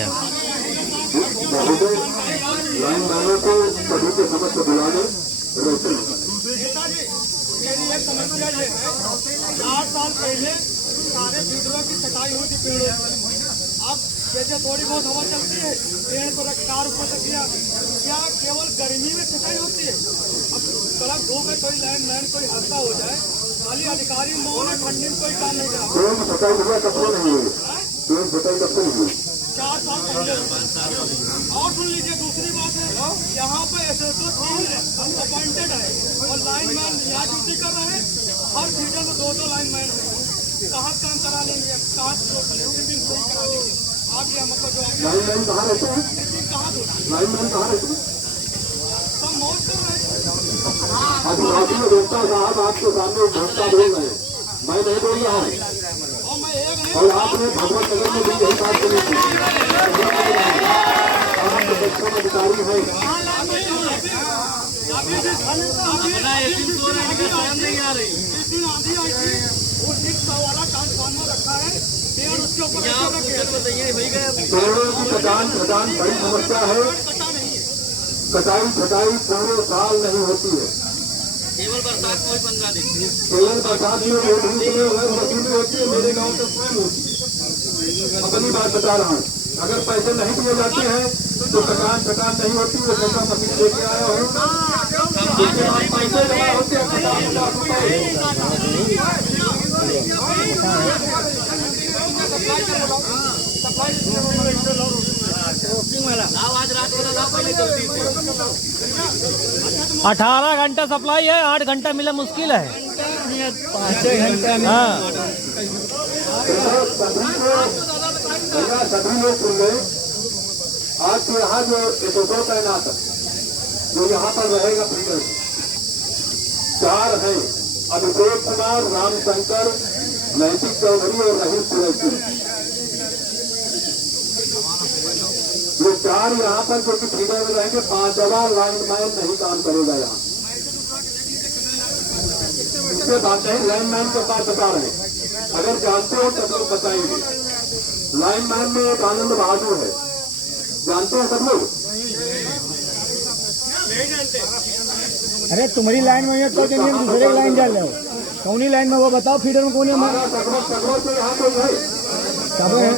भैया। लाइन मैनों को सभी के समक्ष बुलाने रोकते हैं। मेरी एक समस्या ये है, 8 साल पहले सारे फीडरों की कटाई हुई थी पेड़ों की। अब जैसे थोड़ी बहुत हवा चलती है, पेड़ को रफ्तार ऊपर तक किया, क्या केवल गर्मी में कटाई होती है? अब सड़क धो के कोई लाइन मैन कोई हादसा हो जाए, खाली अधिकारी मौन है, ठंडी में कोई काम नहीं करा। पेड़ कटाई हुआ कब से नहीं हुई, पेड़ कटाई कब से नहीं हुई, 4 साल पहले। और सुन लीजिए दूसरी बात है, यहाँ पे SSO अपॉइंटेड है और लाइन मैन यहाँ ड्यूटी कर रहे हैं। हर फीडर में 2-2 लाइन मैन है, कहाँ काम करा लेंगे, कहाँ ट्रिपिंग सही करा लेंगे? आप ये हमको जो लाइन मैन कहाँ रहते हैं, कहाँ दो लाइन मैन कहाँ रहते हैं? सब मौज कर रहे हैं। अधिकारी देवता साहब आपके सामने भ्रष्टा बोल रहे हैं, मैं नहीं बोल रहा हूँ। और मैं एक नहीं और आपने भगवत नगर में भी यही बात करी थी, आप तो बच्चों अधिकारी हैं। आंधी आई थी, वो 100 वाला ट्रांसफार्मर रखा है, पेड़ उसके ऊपर पेड़ों की कटान बड़ी समस्या है। कटाई छटाई पूरे साल नहीं होती है, केवल बरसात में 15 दिन। केवल बरसात में मशीनें होती है। मेरे गांव तक स्वयं होती है, अपनी बात बता रहा हूँ। अगर पैसे नहीं दिए जाते हैं तो कटान नहीं होती। वो पैसा मशीन लेके आया हो, उसके बाद पैसे जमा होते हैं 50-50 रुपए। आज रात को लाओ पहले जल्दी से। 18 घंटा सप्लाई है, 8 घंटा मिला मुश्किल है। 5 घंटा में हाँ। सभी लोग सुन गए। आज के यहाँ जो SSO तैनात है, जो यहाँ पर रहेगा फीडर 4 हैं, अभिषेक कुमार, रामशंकर, नैतिक चौधरी और रहीम कुरैशी। ये 4 यहाँ पर जो कि फीडर में रहेंगे। 5वां लाइन मैन नहीं काम करेगा यहाँ। इसके बाद नहीं, लाइन मैन के पास बता रहे हैं, अगर जानते हो तब लोग बताएंगे। लाइन मैन में एक आनंद बहादुर है, जानते हैं सब लोग? अरे तुम्हारी लाइन में तो दूसरे की लाइन डाल रहे हो, कौनी लाइन में वो बताओ, फीडर में कौन है? हमारा सकरों से यहाँ कोई है? सब है।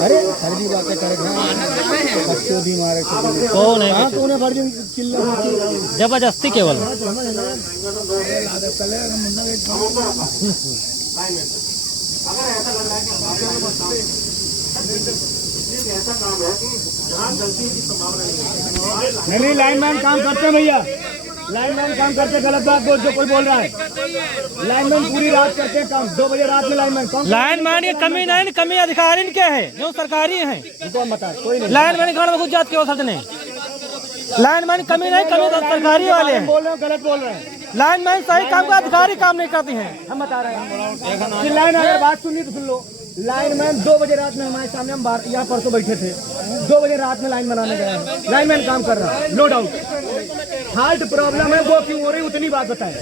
अरे फर्जी बातें करे बच्चों भी मारे कौन है? कौन है फर्जी? चिल्ला जबरदस्ती केवल। नहीं लाइनमैन काम करते हैं भैया, लाइनमैन काम करते, गलत बात बोल जो कोई बोल रहा है। लाइनमैन पूरी रात करते हैं काम, 2 बजे रात में लाइनमैन लाइनमैन की कमी नहीं, कमी अधिकारी क्या है जो सरकारी है। कोई नहीं लाइनमैन घर में घुस जाते हो सच नहीं, लाइनमैन कमी नहीं, कमी तो सरकारी वाले हैं। बोल रहे हो, गलत बोल रहे हैं। लाइनमैन सही काम का अधिकारी काम नहीं करते हैं, हम बता रहे हैं। लाइन अगर बात सुनी तो सुन लो। लाइनमैन 2 बजे रात में हमारे सामने, हम यहाँ परसों बैठे थे, 2 बजे रात में लाइन बनाने गए हैं। लाइनमैन काम कर रहा है, नो डाउट। हार्ट प्रॉब्लम है, वो क्यों हो रही उतनी बात बताएं,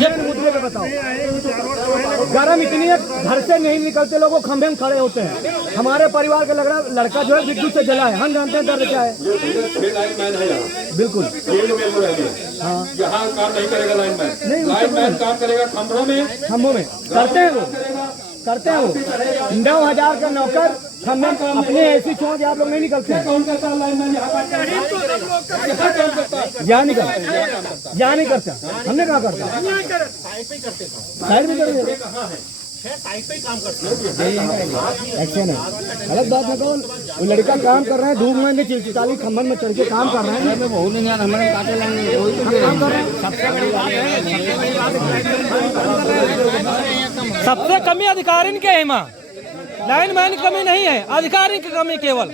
ये मुद्दे पे बताओ। गर्म इतनी है, घर से नहीं निकलते लोग, वो खंभे में खड़े होते हैं। हमारे परिवार का लड़का जो है विद्युत से जला है, हम जानते हैं दर्द क्या है। बिल्कुल हाँ, यहाँ काम नहीं करेगा लाइनमैन। लाइनमैन काम करेगा खंभों में करते हैं वो, करते हैं वो। 9,000 का नौकर खंभे अपने ऐसी छोड़ आप लोग नहीं निकलते हैं। कौन करता है लाइनमैन यहाँ पर? यहाँ नहीं करता, यहाँ नहीं करता, हमने कहाँ करता, साइड में करेंगे, एक्शन है। गलत बात है। कौन वो लड़का काम कर रहा है, धूप में 40 खंभन में चढ़ के काम कर रहे हैं। बहुत नहीं यार, हमारे काटे लाएंगे सबसे कमी अधिकारी के है माँ। लाइनमैन की कमी नहीं है, अधिकारी की कमी, केवल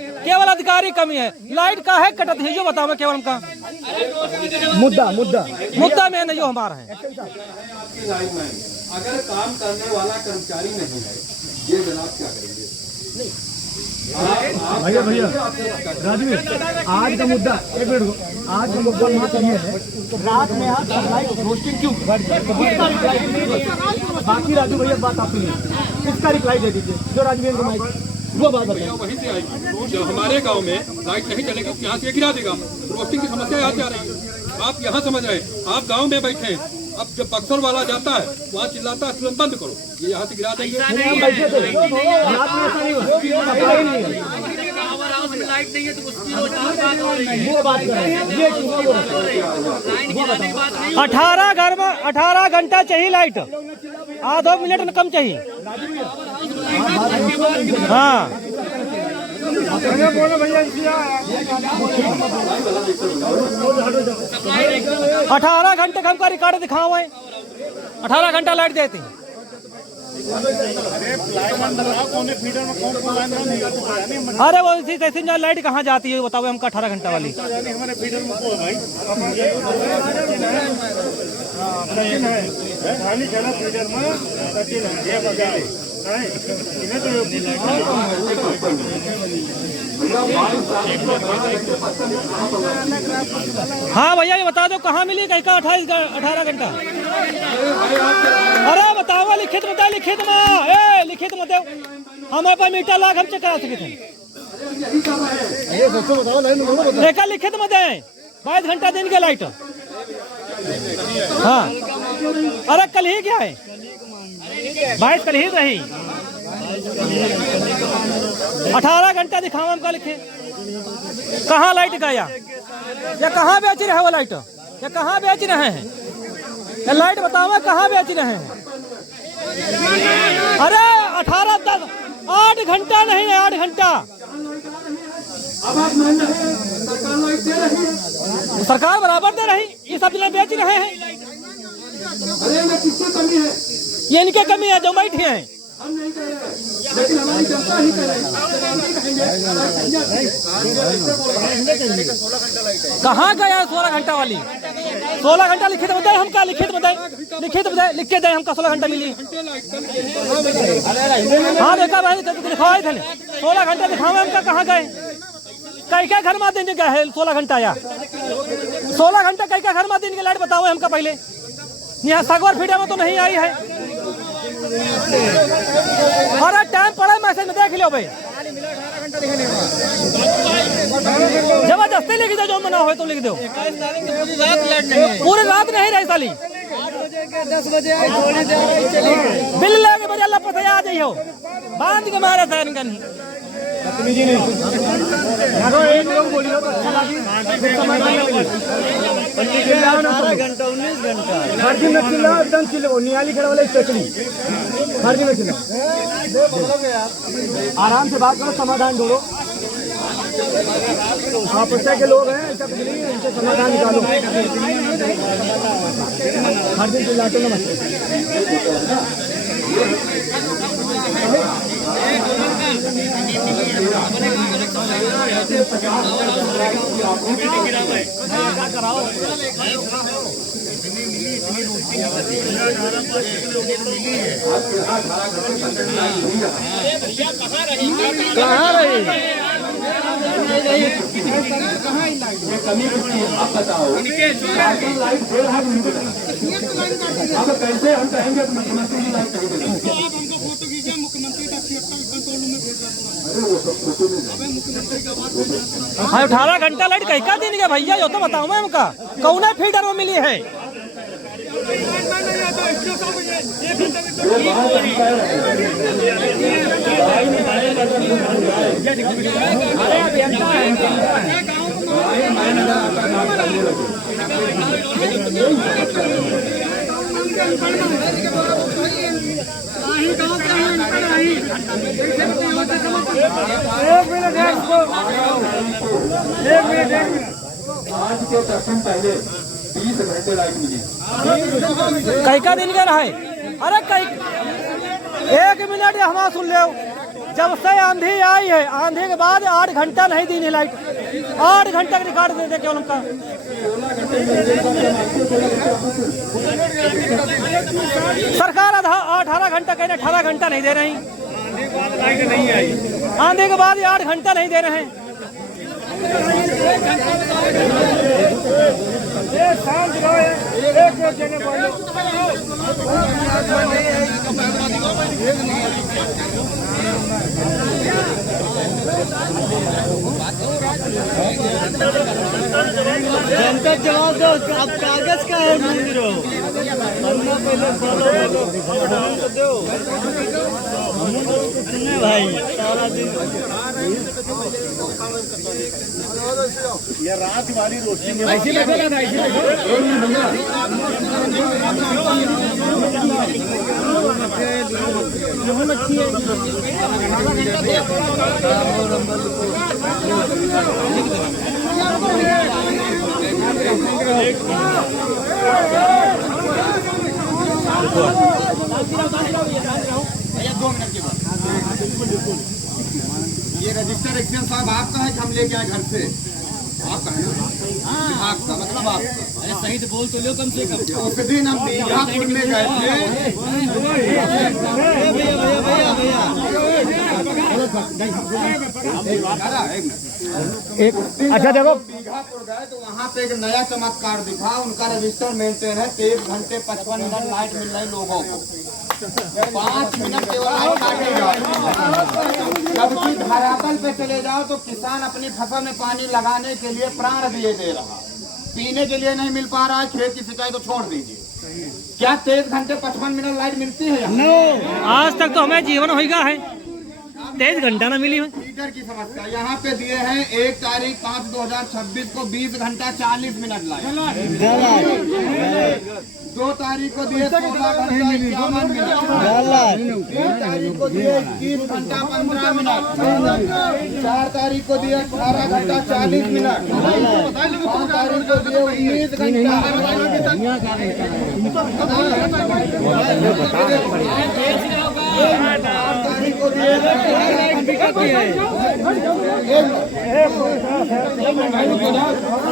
अधिकारी कमी है। लाइट का है कटत है जो बताओ मैं, केवल का मुद्दा में नहीं जो हमारा है। अगर काम करने वाला कर्मचारी नहीं है, ये जनाब क्या करेंगे? भैया भैया राजवीर, आज का मुद्दा एक मिनट, आज का मुद्दा ये है रात में आप सप्लाई रोस्टिंग क्यों? बाकी राजू भैया बात आपकी नहीं, इसका रिप्लाई दे दीजिए जो राजवीर को माइक वो बात बताइए। वहीं से आएगी, जो हमारे गांव में लाइट नहीं चलेगा यहाँ से गिरा देगा। रोस्टिंग की समस्या यहाँ से आ रही है, आप यहाँ समझ रहे हैं, आप गांव में बैठे हैं। अब जब बक्सर वाला जाता है वहाँ चिल्लाता है तुरंत बंद करो, ये यहाँ से गिरा देंगे। लाइट नहीं है तो उसकी रोजगार बात हो रही है। वो बात कर रहे हैं, ये लाइन गिराने की बात नहीं। 18 घंटा चाहिए लाइट, आधा मिनट में कम चाहिए। हाँ 18 घंटे का हमका रिकॉर्ड दिखाओ है, 18 घंटा लाइट देते हैं। अरे वो इसी तैसे लाइट कहाँ जाती है बताओ हमका 18 घंटा वाली। हाँ भैया ये बता दो कहाँ मिली कहीं का 18 घंटा? अरे बताओ लिखित मत है, लिखित में लिखित मत है, हमारे पास मीटर लाख हम चेक करा सके थे। देखा लिखित मत है 22 घंटा दिन के लाइट। हाँ अरे कल ही क्या है 22 कल ही रही, 18 घंटा दिखाओ हमका लिखे। कहाँ लाइट गया या कहाँ बेच रहे वो लाइट, या कहाँ बेच रहे हैं या लाइट बताओ कहाँ बेच रहे हैं? अरे 18 10 8 घंटा नहीं है, 8 घंटा सरकार बराबर दे रही, ये सब जिले बेच रहे हैं। ये इनके कमी है जो बैठे हैं। लेकिन हमारी जनता ही करे। कहाँ गया 16 घंटा वाली? 16 घंटा लिखित बताए हमका, लिखित बताए लिख के दे हमका 16 घंटा मिली। हाँ देखा भाई दिखाए थे 16 घंटा दिखावे हमका, कहाँ गए? कई क्या घर में दिन गए है 16 घंटा या 16 घंटा कई क्या घर में दिन की लाइट बताओ हमका पहले। यहाँ सागवार फीडा में तो नहीं आई है। अरे टाइम पड़ा मैसेज में देख लो भाई, जबरदस्ती लिख दो, जो मना हो तो लिख दो। पूरी रात नहीं रही साली, 10 बजे आई, बिल लेके बजे अल्लाह पता आ जाइयो बांध के मारा था इनका नहीं। घंटा 19 घंटा फर्जी में चिल्ला एकदम चिल्ला, नियाली खड़ा वाला स्पेशली फर्जी में चिल्ला। आराम से बात करो, समाधान ढूंढो। आप के लोग हैं, ऐसा कुछ नहीं है, इनसे समाधान निकालो। हर दिन चिल्लाते ना मत। कहाँ रही? कमी कितनी है आप बताओ। लाइट फेल है नहीं बेटा। अब कैसे हम कहेंगे मुख्यमंत्री की लाइट नहीं देगी? हाँ 18 घंटा लाइट कहीं का दिन गया भैया, यो तो बताओ मैं हमका कौन फीडर में मिली है। आज के 10 दिन पहले 20 घंटे लाइट मिली। कई का दिन गया है? अरे कई 1 मिनट हमारा सुन लो, जब से आंधी आई है, आंधी के बाद 8 घंटा नहीं दी लाइट, 8 घंटा का रिकॉर्ड दे दे केवल हमका। सरकार 18 घंटा कह रहे, 18 घंटा नहीं दे रही। आंधी के बाद 8 घंटा नहीं दे रहे हैं। जनता जवाब दो, अब कागज का है मंदिरों पहले दो सुने भाई सारा दिन ये रात वाली रोशनी में ऐसी लगेगा ना, ऐसी ये रजिस्टर एक्शन साहब आपका है कि हम लेके आए घर से? आपका है ना? विभाग का मतलब आपका। अरे सही तो बोल तो लो कम से कम। उस दिन हम बीजापुर में गए थे। अच्छा देखो, बीघापुर गए तो वहाँ पे एक नया चमत्कार दिखा। उनका रजिस्टर मेंटेन है, 23 घंटे 55 मिनट लाइट मिल रही लोगों को, 5 मिनट केवल लाइट काटे जा रही। जबकि धरातल पे चले जाओ तो किसान अपनी फसल में पानी लगाने के लिए प्राण दिए दे रहा, पीने के लिए नहीं मिल पा रहा है, खेत की सिंचाई तो छोड़ दीजिए। क्या 23 घंटे 55 मिनट लाइट मिलती है? आज तक तो हमें जीवन होगा है, 23 घंटा ना मिली है। मीटर की समस्या यहाँ पे दिए हैं 1 तारीख 5/2026 को 20 घंटा 40 मिनट लाइट, 2 तारीख को दिए 16 घंटा 51 मिनट, 3 तारीख को दिए 21 घंटा 15 मिनट, 4 तारीख को दिए 18 घंटा 40 मिनट, 5 तारीख को दिए 19 घंटा, 8 तारीख को दिए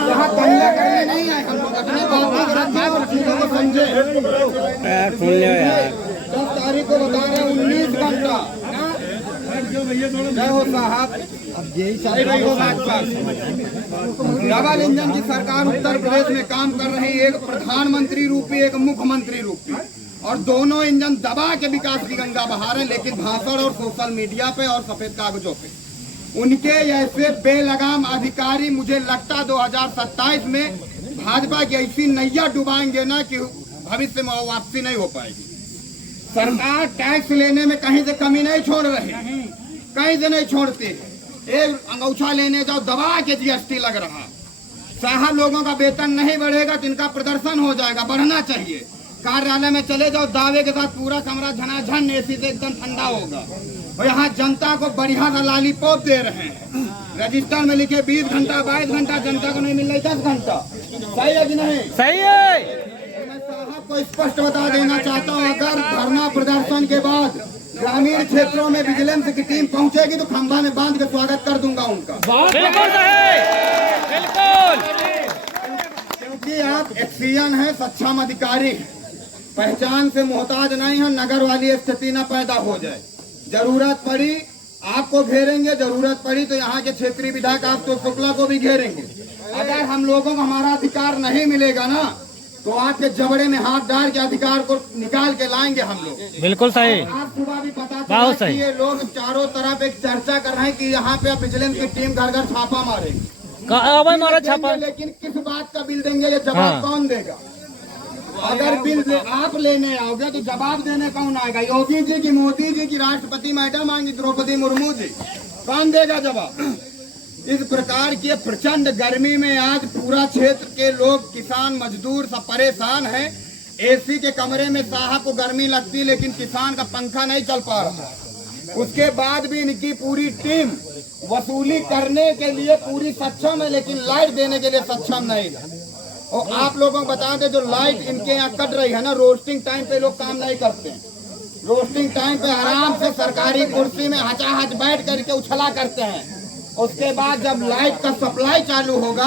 यहाँ दंगा करने नहीं आए हम लोग, अपनी बात रखें और चीजों को समझे। 10 तारीख को बता रहे 19 घंटा। जय हो साहब। डबल इंजन की सरकार उत्तर प्रदेश में काम कर रही, एक प्रधानमंत्री रूपी एक मुख्यमंत्री रूपी, और दोनों इंजन दबा के विकास की गंगा बहा रहे, लेकिन भाषण और सोशल मीडिया पे और सफेद कागजों पे उनके ऐसे बेलगाम अधिकारी मुझे लगता 2027 में भाजपा की ऐसी नैया डुबाएंगे ना कि भविष्य में वापसी नहीं हो पाएगी। सरकार टैक्स लेने में कहीं से कमी नहीं छोड़ रही, कहीं से नहीं छोड़ती। एक अंगूठा लेने जाओ दबा के जीएसटी लग रहा। साहब लोगों का वेतन नहीं बढ़ेगा तो इनका प्रदर्शन हो जाएगा, बढ़ना चाहिए। कार्यालय में चले जाओ, दावे के साथ पूरा कमरा झनाझन एसी से एकदम ठंडा होगा, और यहाँ जनता को बढ़िया सा लॉलीपॉप दे रहे हैं। रजिस्टर में लिखे 20 घंटा 22 घंटा, जनता को नहीं मिल रही 10 घंटा। सही है कि नहीं? सही है। मैं साहब को स्पष्ट बता देना चाहता हूँ, अगर धरना प्रदर्शन के बाद ग्रामीण क्षेत्रों में विजिलेंस की टीम पहुँचेगी तो खंभा में बांध के स्वागत कर दूंगा उनका। बिल्कुल सही, बिल्कुल। क्योंकि आप एक्सीजन है, सक्षम अधिकारी, पहचान से मोहताज नहीं है, नगर वाली स्थिति न पैदा हो जाए। जरूरत पड़ी आपको घेरेंगे, जरूरत पड़ी तो यहाँ के क्षेत्रीय विधायक आप तो शुक्ला को भी घेरेंगे। अगर हम लोगों को हमारा अधिकार नहीं मिलेगा ना तो आपके जबड़े में हाथ डाल के अधिकार को निकाल के लाएंगे हम लोग। बिल्कुल सही। आज सुबह भी पता बहुत चला सही। कि ये लोग चारों तरफ एक चर्चा कर रहे हैं कि यहाँ पे विजिलेंस की टीम घर घर छापा मारेगी। मारा छापा, लेकिन किस बात का बिल देंगे, ये जवाब कौन देगा? अगर बिल आप लेने आओगे तो जवाब देने कौन आएगा? योगी जी की, मोदी जी की, राष्ट्रपति मैडम आएंगी, द्रौपदी मुर्मू जी, कौन देगा जवाब? इस प्रकार की प्रचंड गर्मी में आज पूरा क्षेत्र के लोग, किसान मजदूर सब परेशान हैं। एसी के कमरे में साहब को गर्मी लगती, लेकिन किसान का पंखा नहीं चल पा रहा। उसके बाद भी इनकी पूरी टीम वसूली करने के लिए पूरी सक्षम है, लेकिन लाइट देने के लिए सक्षम नहीं है। और आप लोगों को बता दें, जो लाइट इनके यहाँ कट रही है ना, रोस्टिंग टाइम पे लोग काम नहीं करते हैं। रोस्टिंग टाइम पे आराम से सरकारी कुर्सी में हचाहच बैठ करके उछला करते हैं। उसके बाद जब लाइट का सप्लाई चालू होगा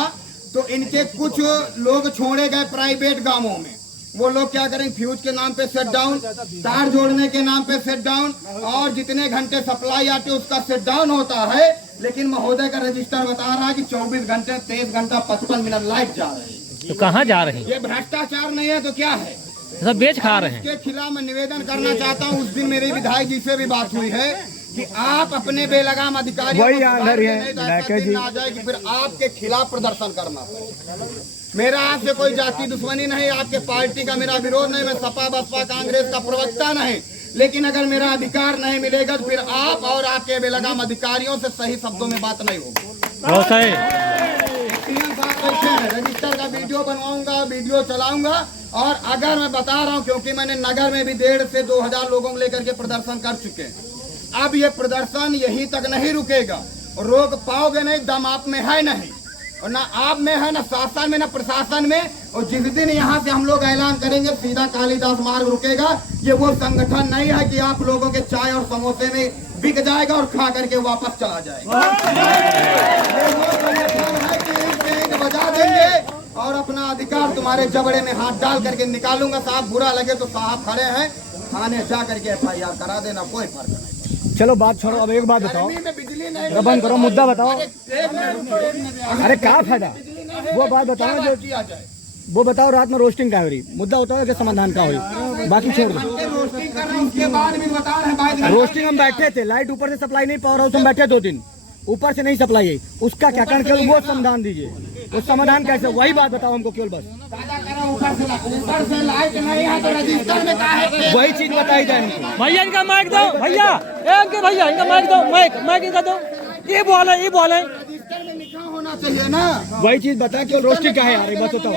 तो इनके कुछ लोग छोड़े गए प्राइवेट गांवों में, वो लोग क्या करेंगे, फ्यूज के नाम पे शट डाउन, तार जोड़ने के नाम पे शट डाउन, और जितने घंटे सप्लाई आती है उसका शट डाउन होता है। लेकिन महोदय का रजिस्टर बता रहा है कि 24 घंटे 23 घंटा 55 मिनट लाइट जा रही है। तो कहाँ जा रहे हैं? ये भ्रष्टाचार नहीं है तो क्या है? सब बेच खा रहे हैं। इसके खिलाफ मैं निवेदन करना चाहता हूँ। उस दिन मेरी विधायक जी से भी बात हुई है कि आप अपने बेलगाम अधिकारियों को आ जाए कि फिर आपके खिलाफ प्रदर्शन करना पड़े। मेरा आपसे कोई जाति दुश्मनी नहीं, आपके पार्टी का मेरा विरोध नहीं, मैं सपा बसपा कांग्रेस का प्रवक्ता नहीं, लेकिन अगर मेरा अधिकार नहीं मिलेगा तो फिर आप और आपके बेलगाम अधिकारियों से सही शब्दों में बात नहीं होगी। रजिस्टर का वीडियो बनवाऊंगा, वीडियो चलाऊंगा, और अगर मैं बता रहा हूं, क्योंकि मैंने नगर में भी 1,500 से 2,000 लोगों को लेकर के प्रदर्शन कर चुके हैं। अब ये प्रदर्शन यहीं तक नहीं रुकेगा, रोक पाओगे नहीं, दम आप में है नहीं, और ना आप में है, ना शासन में, ना प्रशासन में। और जिस दिन यहाँ से हम लोग ऐलान करेंगे सीधा कालीदास मार्ग रुकेगा। ये वो संगठन नहीं है कि आप लोगों के चाय और समोसे में बिक जाएगा और खा करके वापस चला जाएगा। ये वो संगठन है कि बजा देंगे और अपना अधिकार तुम्हारे जबड़े में हाथ डाल करके निकालूंगा। साहब बुरा लगे तो साहब खड़े हैं, थाने जा करके FIR करा देना, कोई फर्क नहीं। चलो बात छोड़ो, अब एक बात बताओ, बिजली नहीं बंद करो, मुद्दा बताओ। अरे क्या फायदा, वो बात बताओ जो किया जाए, वो बताओ। रात में रोस्टिंग का हो रही, मुद्दा बताओ कि समाधान का हो रही, बाकी छोड़ दो। रोस्टिंग कर रहे हैं, उसके बाद भी बता रहे हैं रोस्टिंग हम बैठे थे, लाइट ऊपर से सप्लाई नहीं, पावर हाउस में बैठे 2 दिन, ऊपर से नहीं सप्लाई है, उसका क्या कारण, वो समाधान दीजिए। वो समाधान कैसे, वही बात बताओ हमको केवल बस। ऊपर से लाइट नहीं है तो रजिस्टर में क्या है, वही चीज बताई जाए। भैया इनका माइक दो, भैया भैया इनका माइक दो, माइक इनका दो। ये बोले रजिस्टर में लिखा होना चाहिए ना, वही चीज बता केवल रोस्टिंग का है यार, बस बताओ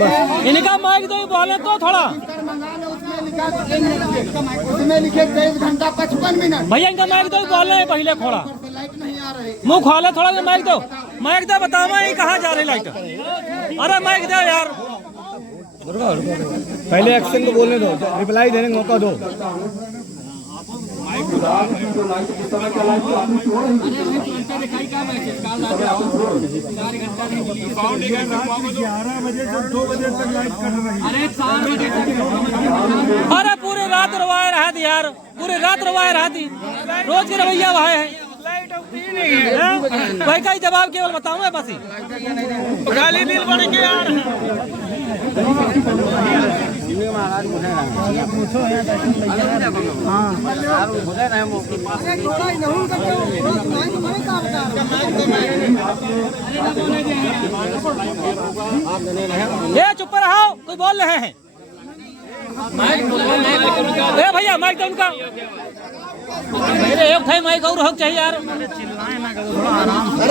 बस। इनका माइक दो, बोले तो थोड़ा उसमें लिखे 23 घंटा 55 मिनट। भैया इनका माइक दो, बोले पहले थोड़ा लाइट नहीं आ रही, मुँह खोले थोड़ा, माइक दो बताओ ये कहाँ जा रही लाइट। अरे माइक दो यार, पहले एक्शन को बोलने दो, रिप्लाई देने का मौका दो। अरे पूरी रात रवाए रहा थी यार, पूरी रात रवाए रहा थी, रोज के रवैया वहाँ है। भाई का जवाब केवल बताऊंगा बस ही गाली दिल बन के यार। ये चुप रहो, कोई बोल रहे हैं। भैया माइक दो उनका, एक भाई माइक और चाहिए यार।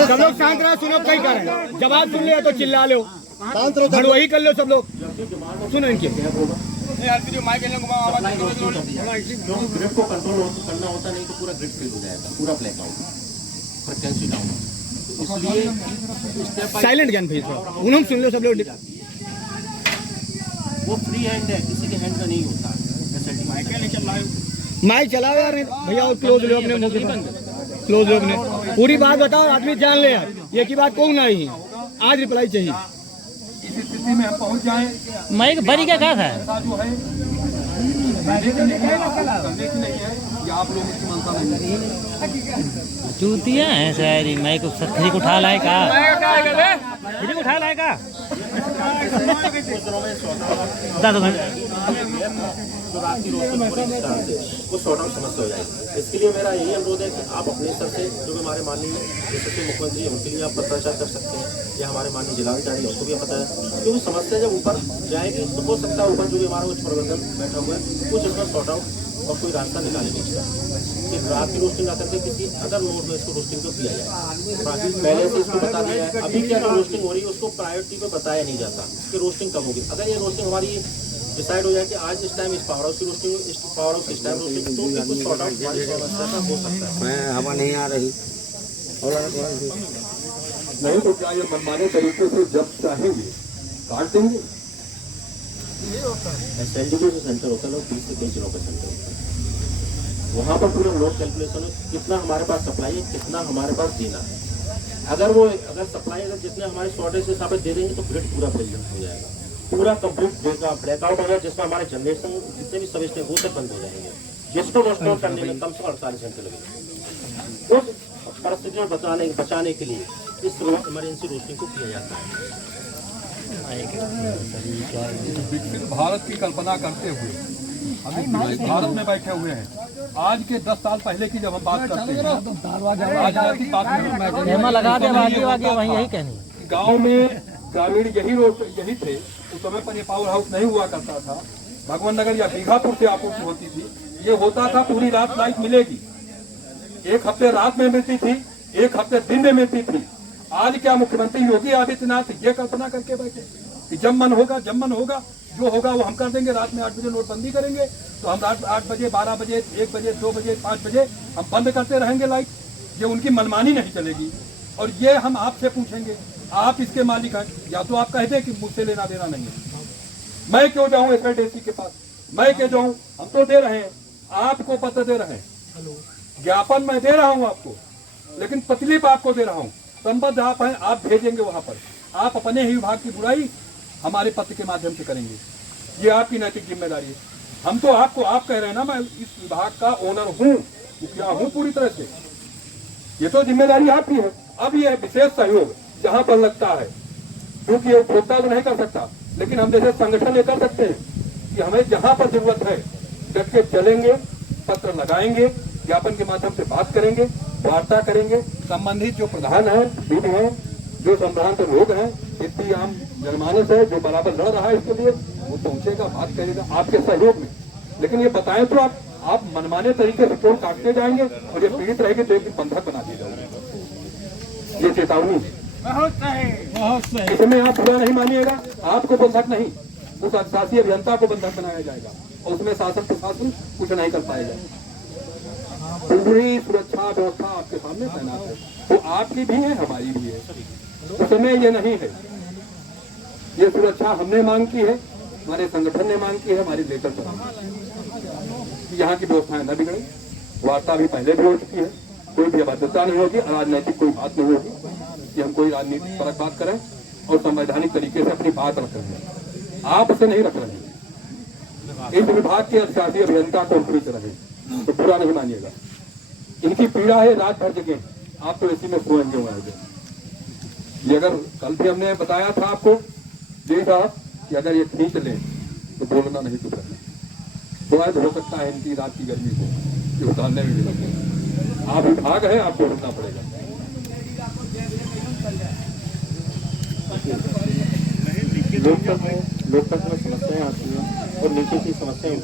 सब लोग शांत रहो, सुनो कहीं करें, जवाब सुन लिया तो चिल्ला लो, वही कर लो सब लोग, सुनो इनके। ग्रिड को कंट्रोल करना होता नहीं तो पूरा ग्रिड फेल हो जाएगा, पूरा ब्लैकआउट, फ्रीक्वेंसी डाउन। इसलिए साइलेंट ज्ञान भेज रहा हूँ, उन्होंने सुन लो सब लोग। वो फ्री हैंड है, किसी के हैंड का नहीं होता। माइक चलाओ यार भैया, और क्लोज लो अपने मुंह के, क्लोज लो अपने, पूरी बात बताओ, आदमी जान ले यार, ये की बात कौन नहीं है, आज रिप्लाई चाहिए। इस स्थिति में हम पहुंच जाए, माइक बड़ी क्या था जो है नहीं है, या आप लोग की मानता नहीं। चूतियां हैं सारी, माइक ठीक उठा लाए का, ठीक उठा लाए का। 10 घंटे तो रात की रोशनी वो शॉर्ट आउट समस्या हो जाएगी। इसके लिए मेरा यही अनुरोध है कि आप अपने स्तर से जो भी हमारे माननीय यशस्वी मुख्यमंत्री हैं उनके लिए आप पत्राचार कर सकते हैं, या हमारे माननीय जिलाधिकारी हैं उनको भी पता है, क्योंकि समस्या जब ऊपर जाएगी तो हो सकता है ऊपर जो भी हमारा उच्च प्रबंधन बैठा हुआ है कुछ उसका शॉर्ट आउट और कोई रास्ता निकाले बीच का, कि रात की रोस्टिंग आकर के किसी अदर मोड में इसको रोस्टिंग को किया जाए। बाकी पहले से इसको बता दिया है, अभी क्या जो रोस्टिंग हो रही है उसको प्रायोरिटी पे बताया नहीं जाता कि रोस्टिंग कब होगी। अगर ये रोस्टिंग हमारी डिसाइड हो जाए कि आज इस टाइम इस पावर हाउस की रोस्टिंग, इस पावर हाउस इस टाइम रोस्टिंग, तो कुछ शॉर्ट आउट हमारी समस्या का हो सकता है। मैं हवा नहीं आ रही नहीं तो क्या ये मनमाने तरीके से जब चाहेंगे काट देंगे। SLDB जो सेंटर होता है ना 20 से 23 जिलों का सेंटर होता है, वहाँ पर पूरा लोड कैलकुलेशन है, कितना हमारे पास सप्लाई है, कितना हमारे पास देना है। अगर सप्लाई जितने हमारे शॉर्टेज के हिसाब से दे देंगे तो ग्रिड पूरा फेल हो जाएगा। पूरा कंप्लीट ब्लैकआउट हो गया, जिसमें हमारे जनरेशन जितने भी सब स्टेशन वो सब बंद हो जाएंगे, जिसको रेस्टोर करने में कम से कम 48 घंटे लगेंगे। उस परिस्थिति में बचाने के लिए इस इमरजेंसी रोस्टिंग को किया जाता है। विकसित भारत की कल्पना करते हुए हम विकसित भारत में बैठे हुए हैं। आज के 10 साल पहले की जब हम बात करते हैं, आजादी की बात नहीं, गाँव में ग्रामीण यही थे। उस समय पर ये पावर हाउस नहीं हुआ करता था। भगवान नगर या बीघापुर से आपूर्ति होती थी। ये होता था पूरी रात लाइट मिलेगी, एक हफ्ते रात में मिलती थी, एक हफ्ते दिन में मिलती थी। आज क्या मुख्यमंत्री योगी आदित्यनाथ ये कल्पना करके बैठे कि जब मन होगा जो होगा वो हम कर देंगे। रात में 8 बजे नोटबंदी करेंगे तो हम रात 8 बजे 12 बजे 1 बजे 2 बजे 5 बजे हम बंद करते रहेंगे लाइट। ये उनकी मनमानी नहीं चलेगी। और ये हम आपसे पूछेंगे, आप इसके मालिक हैं, या तो आप कह दें कि मुझसे लेना देना नहीं है, मैं क्यों जाऊं एसआईडीसी के पास, मैं क्यों जाऊं। हम तो दे रहे हैं, आपको पत्र दे रहे हैं, ज्ञापन मैं दे रहा हूं आपको, लेकिन पतली बात को दे रहा हूं। संबद्ध आप हैं, आप भेजेंगे वहां पर, आप अपने ही विभाग की बुराई हमारे पत्र के माध्यम से करेंगे। ये आपकी नैतिक जिम्मेदारी है। हम तो आपको आप कह रहे हैं ना, मैं इस विभाग का ओनर हूँ, मुखिया हूँ पूरी तरह से। ये तो जिम्मेदारी आपकी है। अब ये विशेष सहयोग जहाँ पर लगता है, क्योंकि ये उपभोक्ता तो नहीं कर सकता, लेकिन हम जैसे संगठन ये कर सकते हैं कि हमें जहाँ पर जरूरत है डट के चलेंगे, पत्र लगाएंगे, ज्ञापन के माध्यम से बात करेंगे, वार्ता करेंगे। संबंधित जो प्रधान है, विध है, जो संभ्रांत लोग हैं, इतनी आम जनमानस है जो बराबर लड़ रहा है इसके लिए, वो पहुंचेगा, बात करेगा आपके सहयोग में। लेकिन ये बताएं तो आप मनमाने तरीके से चोर काटते जाएंगे और ये पीड़ित रहेगी तो एक दिन बंधक बना दिए जाओगे। ये चेतावनी है, इसमें आप बुरा नहीं मानिएगा। आपको बंधक नहीं, उस शासी अभियंता को बंधक बनाया जाएगा और उसमें शासन प्रशासन कुछ नहीं कर पाएगा। पूरी सुरक्षा व्यवस्था आपके सामने तैनात है, तो आपकी भी है, हमारी भी है। उसमें ये नहीं है, ये सुरक्षा हमने मांग की है, हमारे संगठन ने मांग की है, हमारी लेटर पर यहाँ की व्यवस्थाएं न बिगड़े। वार्ता भी पहले भी हो चुकी है, कोई भी अभद्रता नहीं होगी, राजनैतिक कोई बात नहीं होगी कि हम कोई राजनीतिक परक बात करें और संवैधानिक तरीके से अपनी बात रख रहे हैं। आप उसे नहीं रख रहे हैं, इस विभाग के शासी अभियंता को खींच रहे हैं, तो बुरा नहीं मानिएगा। इनकी पीड़ा है रात भर जगह, आप तो इसी में सोएंगे होंगे। ये अगर कल भी हमने बताया था आपको जी साहब कि अगर ये खींच ले तो बोलना नहीं चुप रहना, शायद हो सकता है इनकी रात की गर्मी को ये उतारने में भी लगे। आप विभाग है, आपको रुकना पड़ेगा। लोकतंत्र में समस्याएं आती हैं और नीचे की समस्याएं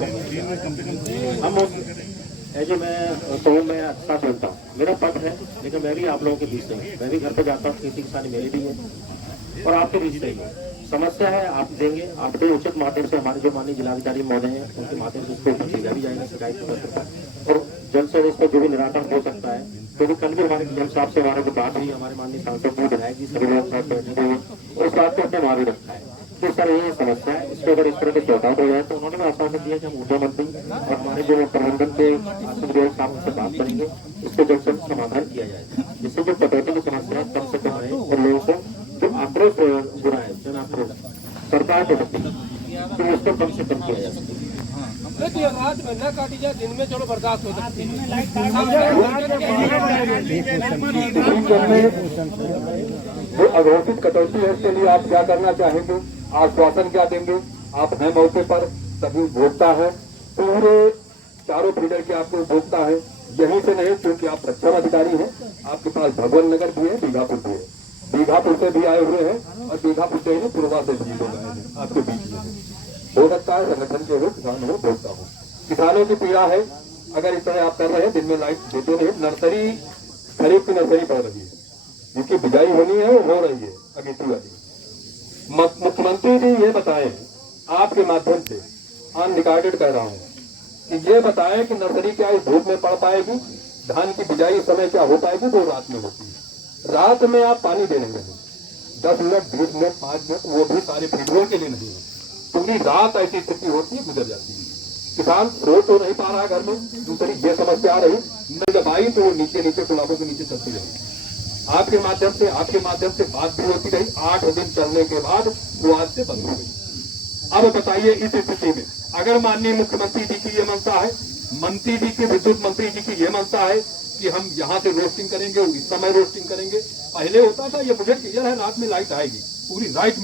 हम ऐसे मैं कहूँ, मैं अच्छा चलता हूँ, मेरा पद है, लेकिन मैं भी आप लोगों के बीच से हूँ। मैं भी घर पर जाता हूँ, खेती किसानी मेरी भी है और आपके बीच से ही है। समस्या है, आप देंगे, आपके उचित माध्यम से हमारे जो माननीय जिलाधिकारी महोदय हैं उनके माध्यम से इसको भेजा भी जाएगा शिकायत और जल्द से जल्द इसका जो भी निराकरण हो सकता है। क्योंकि कल भी हमारे डीएम साहब से हमारे को बात हुई, हमारे माननीय सांसद जी विधायक जी सभी लोग साथ बैठे हुए और इस बात को अपने वहाँ भी रखा है। तो सर ये समस्या है, इसको अगर इस तरह से सॉर्ट आउट हो जाए तो उन्होंने भी आश्वासन दिया कि हम ऊर्जा मंत्री और हमारे जो प्रबंधन के साहब से बात करेंगे, इसको जल्द से जल्द समाधान किया जाएगा, जिससे जो कटौती की समस्या है कम से कम रहे और लोगों को जो आक्रोश बुरा है, जन आक्रोश सरकार के प्रति, तो उसको कम से कम किया जा सके। रात में न काटी जाए, दिन में चलो बर्दाश्त हो सकती है। जो अघोषित कटौती है उसके लिए आप क्या करना चाहेंगे, आश्वासन क्या देंगे? आप हैं मौके पर, सभी उपभोक्ता है, पूरे चारों फीडर के आपको उपभोक्ता है, यहीं से नहीं क्योंकि आप रक्षण अधिकारी हैं, आपके पास भगवान नगर भी है, बीघापुर भी है, बीघापुर से भी आए हुए हैं और बीघापुर से ही पूर्वा से भी लोग आए हैं आपके बीच में। हो सकता है संगठन के हो, किसान हो, भोक्ता हो। किसानों की पीड़ा है, अगर इस तरह आप कर रहे हैं, दिन में लाइट देते नहीं, नर्सरी खरीफ की नर्सरी पड़ रही है, जिसकी बिजाई होनी है वो हो रही है अगेती वाली। मुख्यमंत्री जी ये बताएं आपके माध्यम से, अनरिकॉर्डेड कह रहा हूँ, कि ये बताएं कि नर्सरी क्या इस धूप में पड़ पाएगी, धान की बिजाई इस समय क्या हो पाएगी? वो रात में होती है। रात में आप पानी देने नहीं, 10 मिनट 20 मिनट 5 मिनट, वो भी सारे फीडरों के लिए नहीं है, क्योंकि रात ऐसी स्थिति होती है, गुजर जाती है। किसान सो तो नहीं पा रहा घर में, दूसरी ये समस्या आ रही, न जब आई तो वो नीचे नीचे गुलाबों के नीचे चलती रही। आपके माध्यम से बात भी होती रही, 8 दिन चलने के बाद वो आज से बंद हो गई। अब बताइए इस स्थिति में अगर माननीय मुख्यमंत्री जी की ये मंशा है, मंत्री जी की, विद्युत मंत्री जी की ये मंशा है कि हम यहाँ से रोस्टिंग करेंगे, इस समय रोस्टिंग करेंगे। पहले होता था, ये मुझे क्लियर है, रात में लाइट आएगी, पूरी लाइट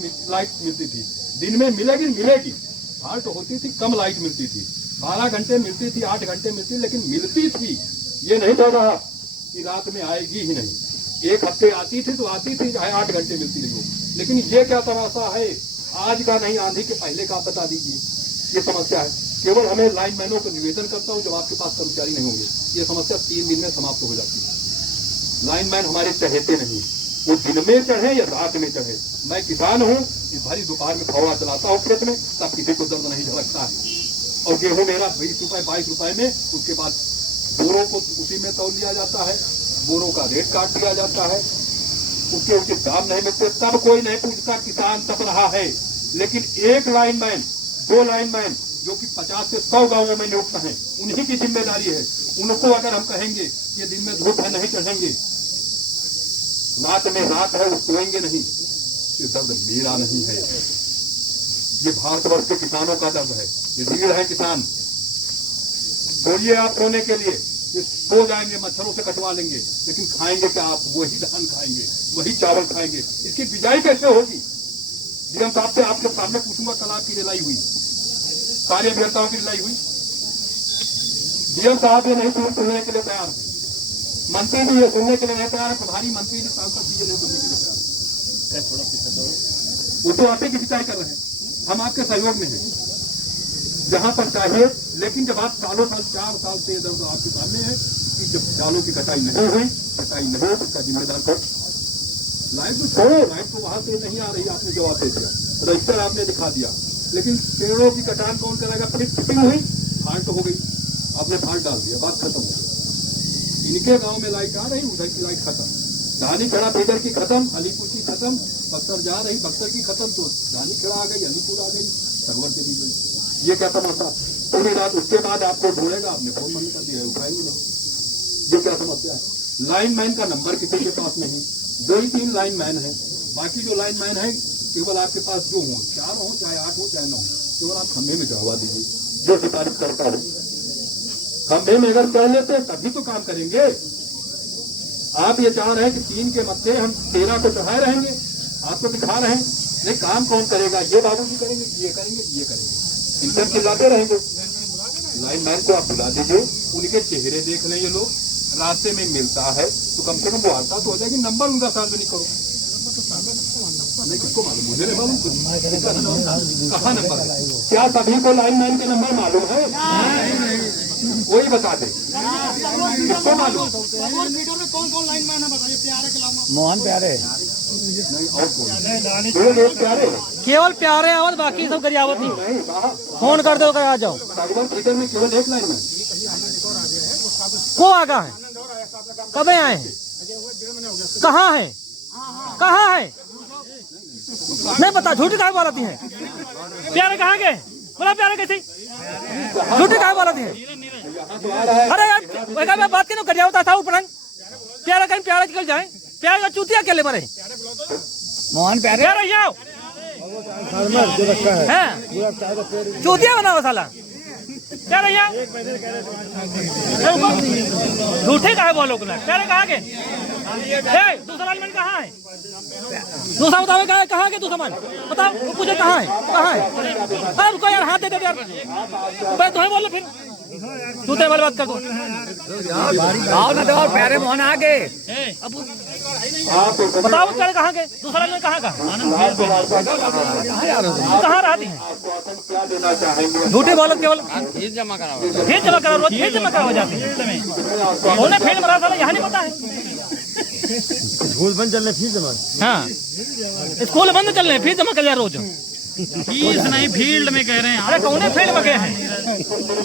मिलती थी, दिन में मिलेगी। फाल्ट होती थी, कम लाइट मिलती थी, 12 घंटे मिलती थी, 8 घंटे मिलती, लेकिन मिलती थी। ये नहीं था रहा कि रात में आएगी ही नहीं। एक हफ्ते आती थी तो आती थी, चाहे 8 घंटे मिलती रही हो। लेकिन ये क्या तमाशा है, आज का नहीं आंधी के पहले का बता दीजिए। ये समस्या है। केवल हमें लाइनमैनों को निवेदन करता हूं, जब आपके पास कर्मचारी नहीं होंगे, ये समस्या 3 दिन में समाप्त हो जाती है। लाइनमैन हमारे चहेते नहीं, वो दिन में चढ़े या रात में चढ़े। मैं किसान हूँ, इस भरी दोपहर में फौड़ा चलाता हूँ खेत में, तब किसी को दर्द नहीं झलकता है। और गेहूं मेरा 20 रुपए 22 रुपए में, उसके बाद बोरों को उसी में तौल लिया जाता है, बोरों का रेट काट दिया जाता है, उसके उचित दाम नहीं मिलते, तब कोई नहीं पूछता, किसान तप रहा है। लेकिन एक लाइनमैन, 2 लाइनमैन जो कि 50 से 100 गांवों में नियुक्त हैं, उन्हीं की जिम्मेदारी है। उनको अगर हम कहेंगे कि दिन में धूप है, नहीं चढ़ेंगे, रात में रात है, वो सोएंगे नहीं, ये दर्द मेरा नहीं है, ये भारतवर्ष के किसानों का दर्द है। ये रीढ़ है किसान। बोलिए आप सोने के लिए, ये सो जाएंगे, मच्छरों से कटवा लेंगे, लेकिन खाएंगे क्या आप? वही धान खाएंगे, वही चावल खाएंगे। इसकी बिजाई कैसे होगी? डीएम साहब से आपके सामने पूछूंगा, कल आपकी रिलाई हुई, सारे अभियंताओं की रिलाई हुई, डीएम साहब ये नहीं सुनने के लिए तैयार है, मंत्री भी ये सुनने के लिए नहीं तैयार है, प्रभारी मंत्री ने सांसद भी ये नहीं सुनने के लिए तैयार है। वो तो आप ही की सिंचाई कर रहे हैं, हम आपके सहयोग में हैं जहां पर चाहिए। लेकिन जब आप सालों साल 4 साल से दर्द आपके सामने है कि जब चालों की कटाई नहीं हुई, तो इसका जिम्मेदार कौन? लाइट तो छोड़ो, लाइट तो वहां से नहीं आ रही, आपने जवाब दे दिया, रजिस्टर आपने दिखा दिया, लेकिन पेड़ों की कटान कौन करेगा? फिर फिटिंग हुई, फाल्ट हो गई, आपने फाल्ट डाल दिया, बात खत्म हो गई। इनके गांव में लाइट आ रही, उधर की लाइट खत्म, धानी खेड़ा बेदर की खत्म, अलीपुर की खत्म, बक्सर जा रही, बक्सर की खत्म, तो धानी खेड़ा आ गई, अलीपुर आ गई, सगवर चली गई। ये क्या तमाशा? पूरी रात उसके बाद आपको ढूंढेगा, आपने फोन बंद कर दिया, उठाएंगे नहीं। ये क्या समस्या है? लाइनमैन का नंबर किसी के पास नहीं, 2 ही 3 लाइनमैन है, बाकी जो लाइनमैन है केवल आपके पास जो हो, 4 हो, चाहे 8 हो, चाहे 9 हो, केवल आप खंभे में चढ़वा दीजिए, जो सिफारिश करता है। खंभे में अगर चढ़ लेते हैं तभी तो काम करेंगे। आप ये चाह रहे हैं कि 3 के मत्थे हम 13 को चढ़ाए रहेंगे, आपको दिखा रहे हैं, नहीं काम कौन करेगा? ये बाबूजी करेंगे, ये करेंगे, ये करेंगे, इनसे चिल्लाते रहेंगे। लाइनमैन को आप बुला दीजिए, उनके चेहरे देख लें ये लोग, रास्ते में मिलता है तो कम से कम वो आता तो हो जाएगी, नंबर उनका सार्वजनिक करो। नहीं, किसको मालूम? मुझे नहीं मालूम, कहाँ नंबर है? क्या सभी को लाइनमैन के नंबर मालूम है? कोई बता दे, किसको मालूम? कौन कौन लाइनमैन है बताइए? प्यारे के अलावा मोहन प्यारे नहीं, और कोई प्यारे, केवल प्यारे आवत, बाकी सब गरियावत नहीं। फोन कर दो, आ जाओ। थिएटर में केवल 1 लाइनमैन को आगा है, कब आए हैं, कहाँ है, कहाँ है? नहीं पता, झूठी काहे बोलती है? प्यारे कहाँ गए? बोला प्यारे कैसे झूठी काहे बोलती है? अरे यार मैं बात क्यों कर जाता था ऊपर? प्यारा कहीं प्यारा निकल जाए, प्यारे का चूतिया अकेले मरे। मोहन प्यारे आओ, चूतिया बना हुआ साला प्यारे, झूठे काहे बोलो? प्यारे कहाँ के? दूसरा लाइनमैन कहाँ है? दूसरा बताओ, कहाँ के दूसरा मान बताओ, पूछे कहाँ है, कहाँ है? अरे रुको यार, हाथ दे दे यार, मैं तुम्हें बोलो फिर चूते वाली बात कर दो। आओ ना, देखो प्यारे मोहन आ गए। बताओ प्यारे कहाँ के? दूसरा लाइनमैन कहाँ का? कहाँ रहती है? झूठी बोलत केवल फीस जमा करा, रोज फीस जमा करा हो जाती है। उन्हें फील्ड मरा था, यहाँ नहीं पता है। स्कूल बंद चल रहे, फीस जमा, हाँ स्कूल बंद चल रहे, फीस जमा कर रोज। फीस नहीं, फील्ड में कह रहे हैं। अरे कौन फील्ड में गए हैं?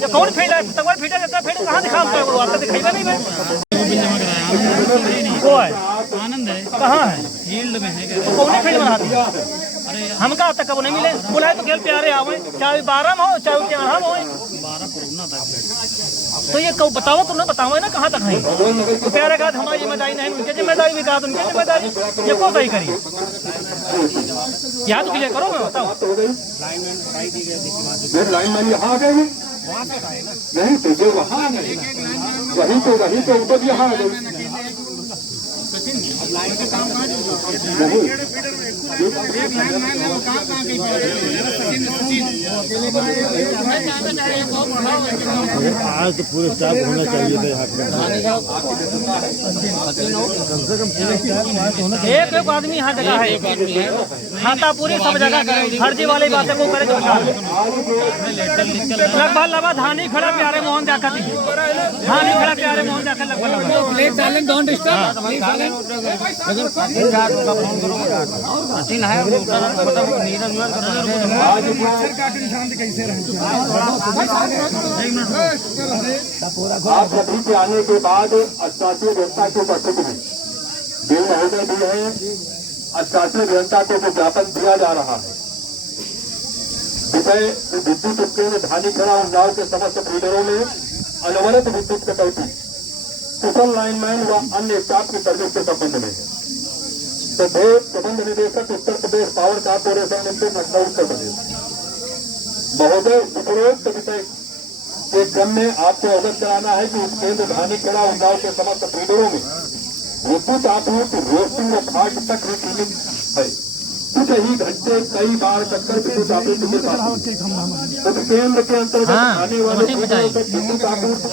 जो कौन फील्ड है? तकवर फील्ड है, फील्ड कहाँ दिखा? आपको दिखाई नहीं मैं वो है, आनंद है, कहाँ है? फील्ड में है। कौन फील्ड में रहती? अरे हम कहा तक कब नहीं मिले, बुलाए तो खेल प्यारे आवे, चाहे 12 में हो चाहे 11 में हो, 12 कोरोना था। तो ये कब बताओ, तुमने बताओ ना कहाँ तक है? तो प्यारे कहा हमारी जिम्मेदारी नहीं, उनकी जिम्मेदारी भी कहा, उनकी जिम्मेदारी, ये को सही करिए। यहाँ तो क्लियर करो, मैं बताऊँ। बात हो गई, लाइनमैन यहाँ आ गए हैं? नहीं तो जो वहाँ आ गए, वही तो ऊपर यहाँ आ गई। नहीं आज तो पूरे स्टाफ होना चाहिए था यहाँ पे, कम से कम पूरे स्टाफ होना चाहिए। एक आदमी यहाँ जगह है, खाता पूरी सब जगह फर्जी वाली बातें को करे। लगभग धानी खड़ा प्यारे मोहन देखा थी, धानी खड़ा प्यारे मोहन देखा लगभग डोंट डिस्टर्ब। आप सभी के आने के बाद अष्टासी जनता की उपस्थिति में बिल महोदय भी है। अष्टासी जनता को जो ज्ञापन दिया जा रहा है, विषय विद्युत उपकेंद्र धानीखेड़ा उन्नाव के समस्त फीडरों में अनवरत विद्युत कटौती कुशल लाइनमैन व अन्य स्टाफ की सर्विस के संबंध में है। प्रबंध निदेशक Uttar Pradesh power corporation limited, Lucknow, Uttar Pradesh. महोदय, उपरोक्त विषय के क्रम में आपको अवगत कराना है कि उपकेंद्र धानीखेड़ा उन्नाव के समस्त फीडरों में विद्युत आपूर्ति रोस्टिंग व फाट तक सीमित है। कुछ ही घंटे कई बार चक्कर विद्युत आपूर्ति के साथ उपकेंद्र के अंतर्गत आने वाले फीडरों तक विद्युत आपूर्ति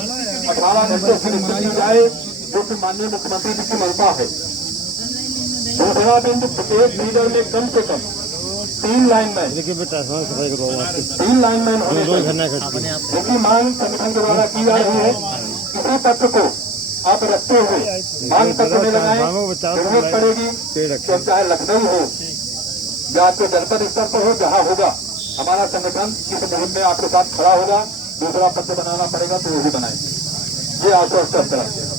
18 घंटे सुनिश्चित की जाए, जो कि माननीय मुख्यमंत्री जी की मंशा है। दूसरा बिंदु, प्रत्येक फीडर में कम से कम 3 लाइनमैन होने जिनकी मांग संगठन के द्वारा की जा रही है। इसी पत्र को आप रखते हुए मांग पत्र में लगाएं। जरूरत पड़ेगी तो चाहे लखनऊ हो या आपके जनपद स्तर पर हो, जहाँ होगा हमारा संगठन इस मुहिम में आपके साथ खड़ा होगा। दूसरा पत्र बनाना पड़ेगा तो वही बनाएंगे, ये आश्वस्त कराते हैं।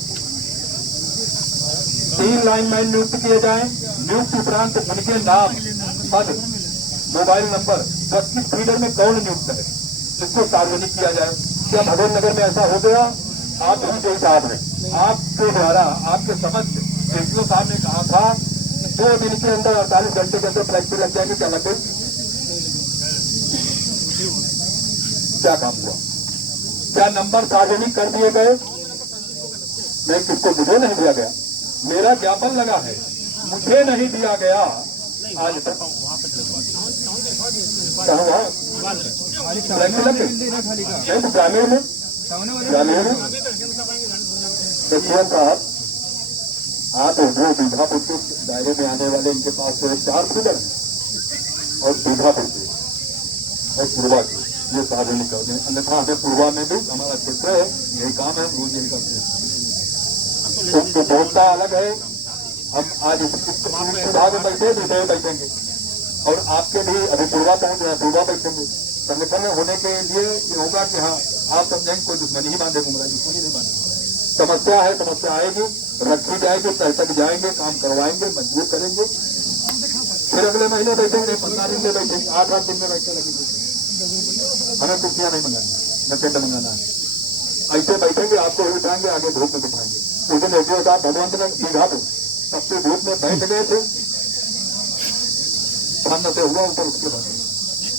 3 लाइनमैन नियुक्त किए जाएं। नियुक्त उपरांत उनके नाम, पद, मोबाइल नंबर 25 फीडर में कौन नियुक्त है इसको सार्वजनिक किया जाए। क्या भगवान नगर में ऐसा हो गया? आप भी जो साहब हैं, आपके द्वारा आपके समझ एसडीओ साहब ने कहा था 2 दिन के अंदर 48 घंटे के अंदर फ्लैक्सी लग जाएगी, क्या लग गई? क्या काम हुआ? क्या नंबर सार्वजनिक कर दिए गए? नहीं, किसको? मुझे नहीं दिया गया। मेरा ज्ञापन लगा है, मुझे नहीं दिया गया आज तक। क्या हुआ? फ्लैक्सी लग गई? नहीं तो ग्रामीण में सचिव साहब, आप वो बीघापुर के दायरे में आने वाले इनके पास 4 फीडर और बीघापुर के और पूर्वा के ये सार्वजनिक कर दें। अन्यथा हमें पूर्वा में भी हमारा क्षेत्र है, यही काम है, हम रोज यही करते हैं। उपभोक्ता अलग है। हम आज विभाग में बैठे, दूसरे में बैठेंगे और आपके भी अभी पूर्वा पूर्वा बैठेंगे। संगठन में होने के लिए ये होगा कि हाँ आप समझेंगे, कोई दुश्मनी ही बांधे घूम रहा है, दुश्मनी नहीं बांधे। समस्या है, समस्या आएगी, रखी जाएगी, तय तक जाएंगे, काम करवाएंगे, मजबूत करेंगे, फिर अगले महीने बैठेंगे, 15 दिन में बैठेंगे, 8-8 दिन में बैठने लगेंगे। हमें कुर्सियां नहीं मंगानी, न टेंट मंगाना है। ऐसे बैठेंगे, आपको उठाएंगे, आगे धूप में बिठाएंगे। उस दिन एसडीओ साहब भगवंत ने दीघा पे सबसे धूप में बैठ गए थे, ठंड से हुआ ऊपर, उसके बाद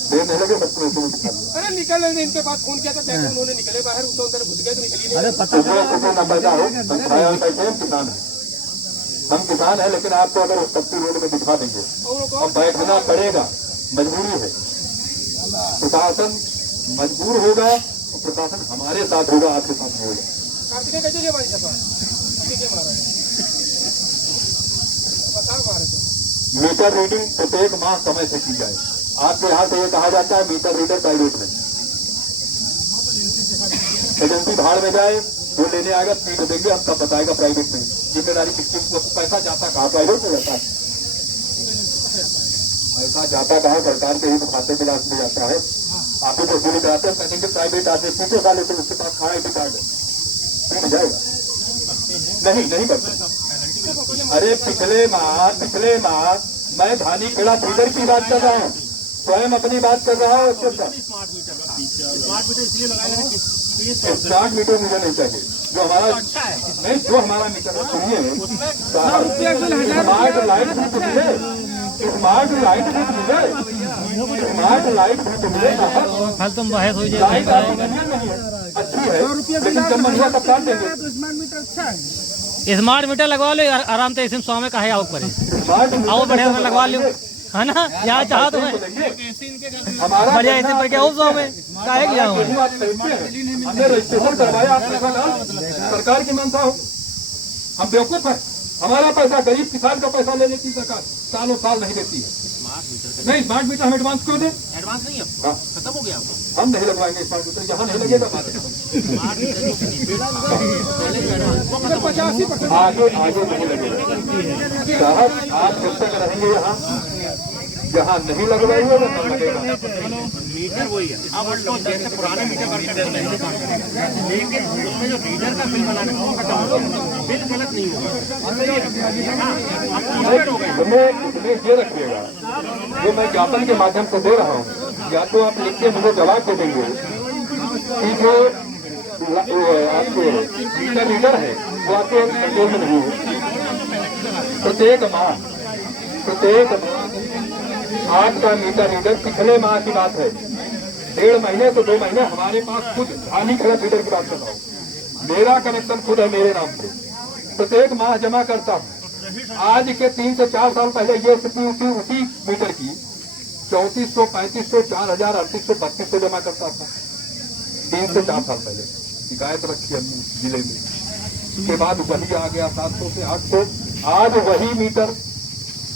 देर नहीं लगे, सबको ऐसे में बिठा दिया। अरे निकल रहे इनके पास फोन किया था, कैसे उन्होंने निकले बाहर, उसको अंदर घुस गए तो निकली नहीं। अरे पता न पैदा हो, किसान है, हम किसान है, लेकिन आपको अगर सब्जी रोड में दिखा देंगे और बैठना पड़ेगा, मजबूरी है। प्रशासन मजबूर होगा और प्रशासन हमारे साथ होगा, आपके साथ नहीं होगा। मीटर रीडिंग प्रत्येक माह समय से की जाए। आपके यहाँ से ये कहा जाता है मीटर रीडर प्राइवेट में, एजेंसी भाड़ में जाए, वो लेने आएगा, सीट देंगे, हम तब बताएगा प्राइवेट में। जिम्मेदारी किसकी? पैसा जाता कहाँ? प्राइवेट में जाता है। पैसा जाता कहाँ? सरकार के ही तो खाते में जाता है। आप ही तो वसूली कराते हैं, कहेंगे प्राइवेट आते सीधे साले से उसके पास खाना आई कार्ड मिल जाएगा। नहीं करते। अरे पिछले माह मैं धानीखेड़ा फीडर की बात कर रहा हूँ, स्वयं अपनी बात कर रहा हूँ। स्मार्ट मीटर मुझे नहीं चाहिए, जो हमारा नहीं, जो हमारा मीटर है सुनिए, स्मार्ट लाइट भी तो मिले, स्मार्ट लाइट भी तो मिले, स्मार्ट लाइट भी तो मिले ना। कल तुम बहस हो लाइट आपकी नहीं है, अच्छी है, लेकिन जब महीना तब काट देंगे। स्मार्ट मीटर लगवा लो आराम से, इसमें 100 में काहे आओ पड़े, स्मार्ट आओ बढ़िया से लगवा लो, है ना। यहाँ चाह तो है हमारा बढ़िया ऐसे पर क्या 100 में काहे की जाऊँ। हमने रजिस्ट्रेशन करवाया, आप पैसा डाल, सरकार की मानता हो, हम बेवकूफ है। हमारा पैसा, गरीब किसान का पैसा ले लेती सरकार, सालों साल नहीं देती है। नहीं, स्मार्ट मीटर हम एडवांस क्यों दें? एडवांस नहीं है, हाँ, खत्म हो गया आपका। हम नहीं लगवाएंगे स्मार्ट मीटर, यहाँ नहीं लगेगा। आगे आगे नहीं लगेगा साहब, आप जब तक रहेंगे यहाँ, जहाँ नहीं लगवाएंगे वो नहीं लगेगा। मीटर वही है, अब उसको जैसे पुराने मीटर कर देते हैं, लेकिन उसमें जो रीडर का बिल बनाने को खत्म हो गया, बिल गलत नहीं होगा। इसमें ये रखिएगा, जो मैं ज्ञापन के माध्यम से दे रहा हूँ, या तो आप लिख के मुझे जवाब दे देंगे कि जो आपके मीटर रीडर है वो आपके कंट्रोल में नहीं है। प्रत्येक माह आज का मीटर रीडर पिछले माह की बात है, 1.5 महीने से 2 महीने हमारे पास खुद हानि खड़ा मीटर की बात कर रहा हूँ, मेरा कनेक्शन खुद है मेरे नाम से, प्रत्येक माह जमा करता हूँ। आज के 3 से 4 साल पहले ये स्थिति उसी मीटर की 3400, 3500, 4000, 3800, 3200 जमा करता था 3 से 4 साल पहले। शिकायत रखी हमने जिले में, उसके बाद वही आ गया 700 से 800, आज वही मीटर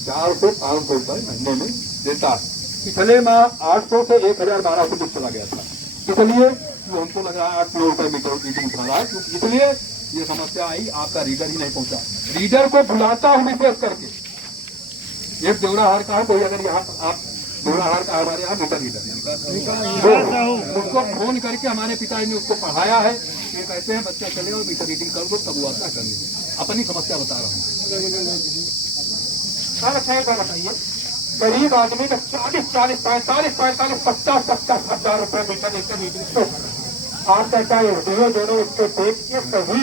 400-500 रुपए महीने में देता है। पिछले माह 800 से 1000-1200 तक चला गया था, इसलिए हमको लग रहा है 8 रुपए मीटर रीडिंग उठा रहा है, इसलिए ये समस्या आई, आपका रीडर ही नहीं पहुंचा। रीडर को बुलाता हूं विशेष करके, एक देवराहार का है कोई, अगर यहाँ आप देवराहार का हमारे यहाँ मीटर रीडर उसको फोन करके हमारे पिताजी ने उसको पढ़ाया है, ये कहते हैं बच्चा चले और मीटर रीडिंग कर दो, तब वो आता करने। अपनी समस्या बता रहा हूँ सर। बताइए, गरीब आदमी का 40, 45, 50 हजार रुपए मीटर रीडिंग, आप कहता है दोनों उसको देख के सही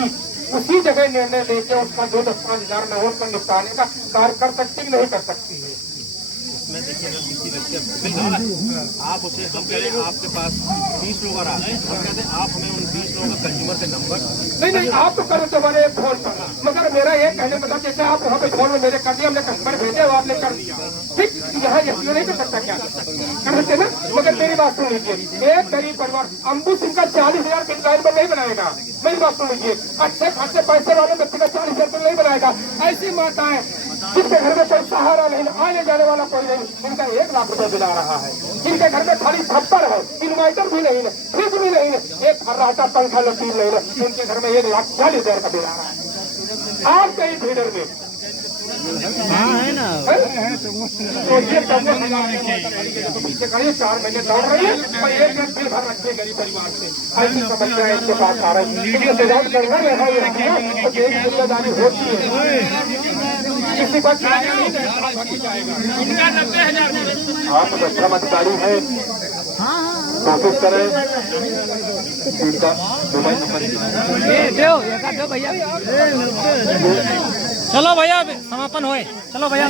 उसी जगह निर्णय लेके उसका 2-10-5 हजार में हो कर निपटाने का कार्य कर सकती नहीं कर सकती है। इसमें देखिए, अगर किसी व्यक्ति आप उसे, हम कह रहे हैं आपके पास 20 लोग आ रहा है, हम कहते हैं आप हमें उन 20 लोगों का कंज्यूमर के नंबर नहीं आप तो करो तुम्हारे फोन पर, मगर मेरा ये कहने मतलब जैसे आप वहाँ पे फोन में मेरे कर दिया, हमने कस्टमर भेजे वो आपने कर दिया, ठीक, यहाँ ये नहीं कर सकता क्या कर सकते ना। मगर मेरी बात सुन लीजिए, एक गरीब परिवार अम्बू सिंह का 40,000 बिल लाइन पर नहीं बनाएगा। मेरी बात सुन लीजिए, अच्छे खासे पैसे वाले व्यक्ति का 40,000 बिल नहीं बनाएगा। ऐसी माताएं जिनके घर में कोई सहारा नहीं, आने जाने वाला कोई नहीं, इनका 1 लाख रुपए बिल आ रहा है, जिनके घर में खाली छप्पर है, इन्वर्टर भी नहीं है, फ्रिज भी नहीं है, एक फर्राटा पंखा लकीर नहीं है, उनके घर में 1,40,000 का बिल आ रहा है। आप कहीं फीडर में है ना, तो ये पीछे करिए 4 महीने दौड़ रही है और 1 दिन बिल भर रखिए गरीब परिवार से। ऐसी समस्या इसके पास आ रही है, जिम्मेदारी होती है, किसी पर आप सक्षम अधिकारी है, कोशिश करें इनका मोबाइल नंबर भैया, चलो भैया समापन होए, चलो भैया।